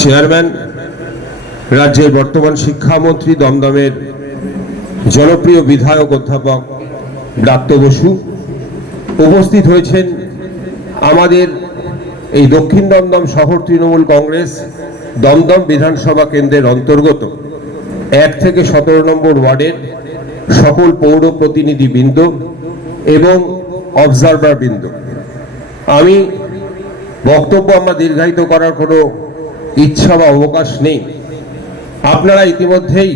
Chairman, রাজ্যের বর্তমান শিক্ষামন্ত্রী, দমদমের জনপ্রিয় বিধায়ক অধ্যাপক ব্রাত্য বসু উপস্থিত হয়েছেন। আমাদের এই দক্ষিণ দমদম শহর তৃণমূল কংগ্রেস দমদম বিধানসভা কেন্দ্রের অন্তর্গত 1 থেকে 17 নম্বর ওয়ার্ডের সকল পৌর প্রতিনিধিবৃন্দ এবং অবজারভার বৃন্দ। আমি বক্তব্য আমরা দীর্ঘায়িত করার কোনো ইচ্ছা বা অবকাশ নেই। আপনারা ইতিমধ্যেই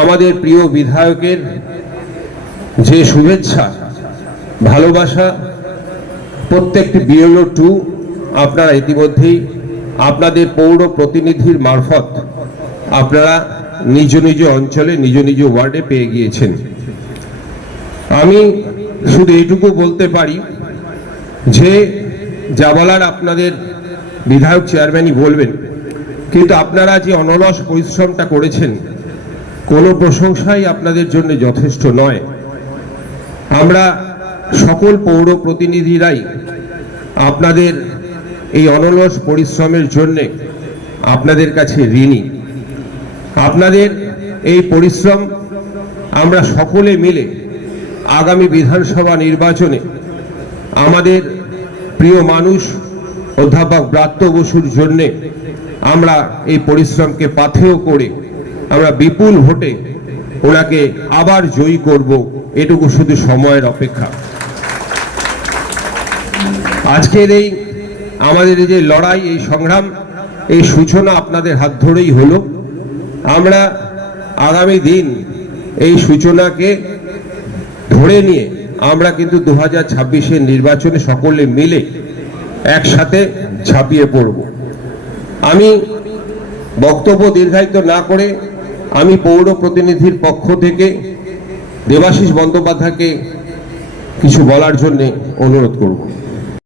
আমাদের প্রিয় বিধায়কের যে শুভেচ্ছা, ভালোবাসা, প্রত্যেকটি বিএলও 2 আপনারা ইতিমধ্যেই আপনাদের পৌর প্রতিনিধির মারফত আপনারা নিজ নিজ অঞ্চলে নিজ নিজ ওয়ার্ডে পেয়ে গিয়েছেন। আমি শুধু এইটুকু বলতে পারি যে যা বলার আপনাদের বিধায়ক চেয়ারম্যানই বলবেন, কিন্তু আপনারা যে অনলস পরিশ্রমটা করেছেন কোনো প্রশংসাই আপনাদের জন্য যথেষ্ট নয়। আমরা সকল পৌর প্রতিনিধিরাই আপনাদের এই অনলস পরিশ্রমের জন্য আপনাদের কাছে ঋণী। আপনাদের এই পরিশ্রম আমরা সকলে মিলে আগামী বিধানসভা নির্বাচনে আমাদের প্রিয় মানুষ অধ্যাপক ব্রাত্য বসুর জন্যে আমরা এই পরিশ্রমকে পাথেয় করে আমরা বিপুল ভোটে ওনাকে আবার জয়ী করব, এটুকু শুধু সময়ের অপেক্ষা। আজকের এই আমাদের এই যে লড়াই, এই সংগ্রাম, এই সূচনা আপনাদের হাত ধরেই হলো। আমরা আগামী দিন এই সূচনাকে ধরে নিয়ে আমরা কিন্তু 2026-এর নির্বাচনে সকলে মিলে একসাথে ঝাঁপিয়ে পড়ব। আমি বক্তব্য দীর্ঘায়িত না করে আমি পৌর প্রতিনিধির পক্ষ থেকে দেবাশিস বন্দ্যোপাধ্যায়কে কিছু বলার জন্য অনুরোধ করব।